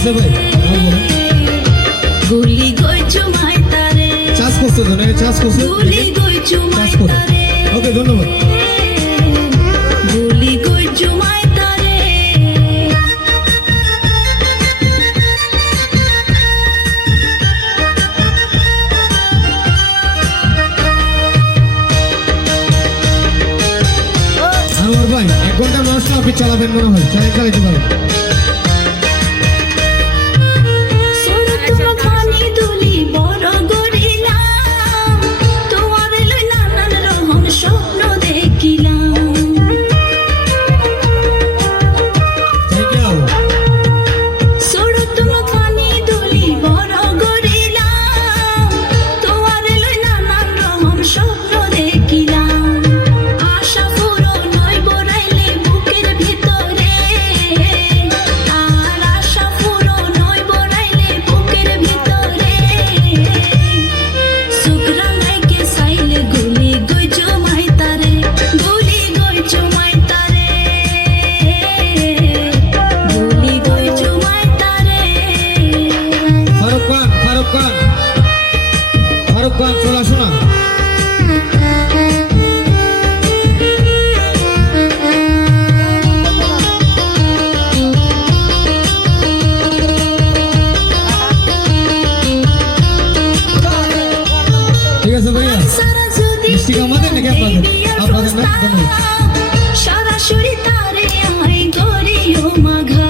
আছে ভাই? গুলি গইছো মাইতারে চাষ করছে তো নাকি চাষ করছে? গুলি গইছো চাষ করে। মাইতারে ওকে ধন্যবাদ। গুলি গইছো মাইতারে আমার ভাই 1 ঘন্টা নষ্ট আপনি চালাবেন মনে হয়, চালাইতে পারেন। চলে আসো না। ঠিক আছে ভাইয়া, মিষ্টি আমাদের নাকি আপনাদের? আপনাদের না? সরাসরি তারে আই গরিও মাঘা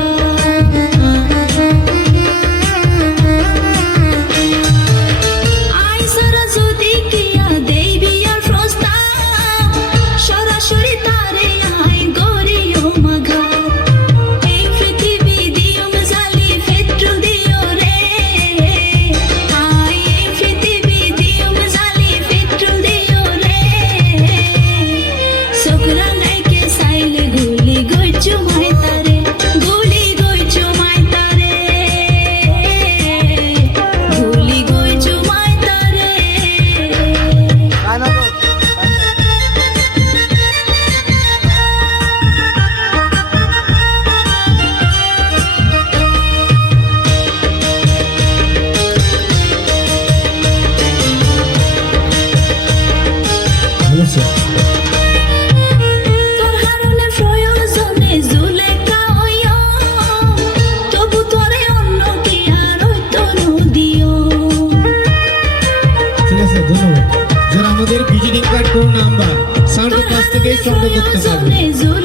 যারা আমাদের ভিজিটিং কার্ড কোন নাম্বার সাউন্ড ক্লাস থেকে সংগ্রহ করতে পারবে।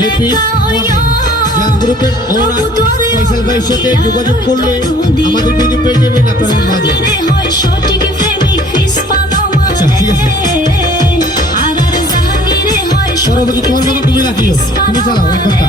হ্যাপি ক্লাস গ্রুপের ওনার ফয়সাল ভাইয়ের সাথে যোগাযোগ করলে আমাদের ভিডিও পেয়ে যাবেন আপনারা মাঝে। আচ্ছা ঠিক আছে, পরবর্তী তোমার মতো তুমি রাখিও, তুমি চালাও 1 ঘন্টা।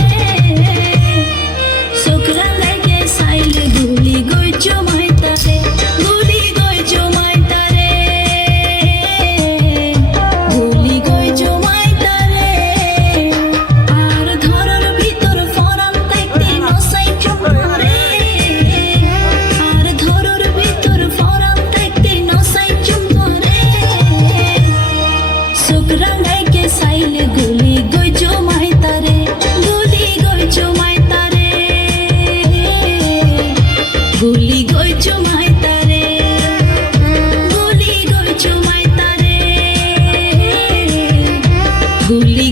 গুলি গইছো মাইতারে গুলি গইছো মাইতারে গুলি